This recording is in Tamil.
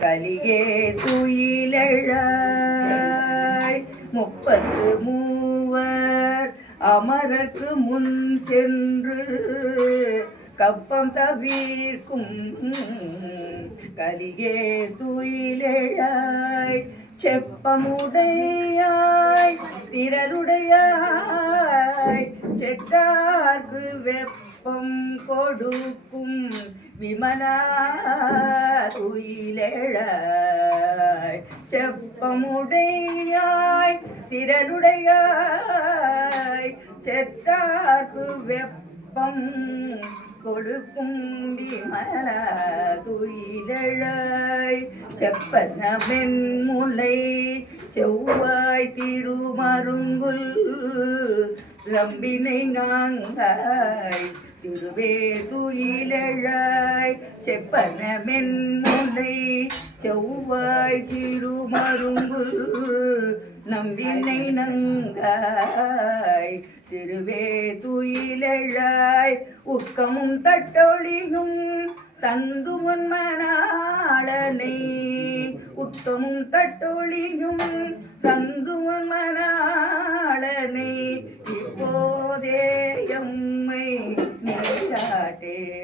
கலியே துயிலழாய் 33 அமரக்கு முன் சென்று கப்பம் தவிர்க்கும் கலியே துயிலழாய் செப்பமுடையாய் திரளுடையாய் செட்டார்க்கு வெப்பம் கொடுக்கும் விமலா துயிலழாய் செப்பமுடையாய் திரளுடையாய் செட்டார்க்கு வெப்பம் கொடுக்கும் விமலா துயிலழாய் செப்பன வெண்முலை செவ்வாய் திருமருங்குல் ரம்பினை நாங்காய் திருவே துயிலழாய் செப்பன வெண்முலை செவ்வாய் திருமருங்குல் நம்பினை நங்காய் திருவே துயிலழாய் உக்கமும் தட்டொழியும் தந்துமன் மணாளனை உத்தமும் தட்டொழியும் தந்துமன் மணாளனை இப்போதே எம்மை நீராட்டேலோரெம்பா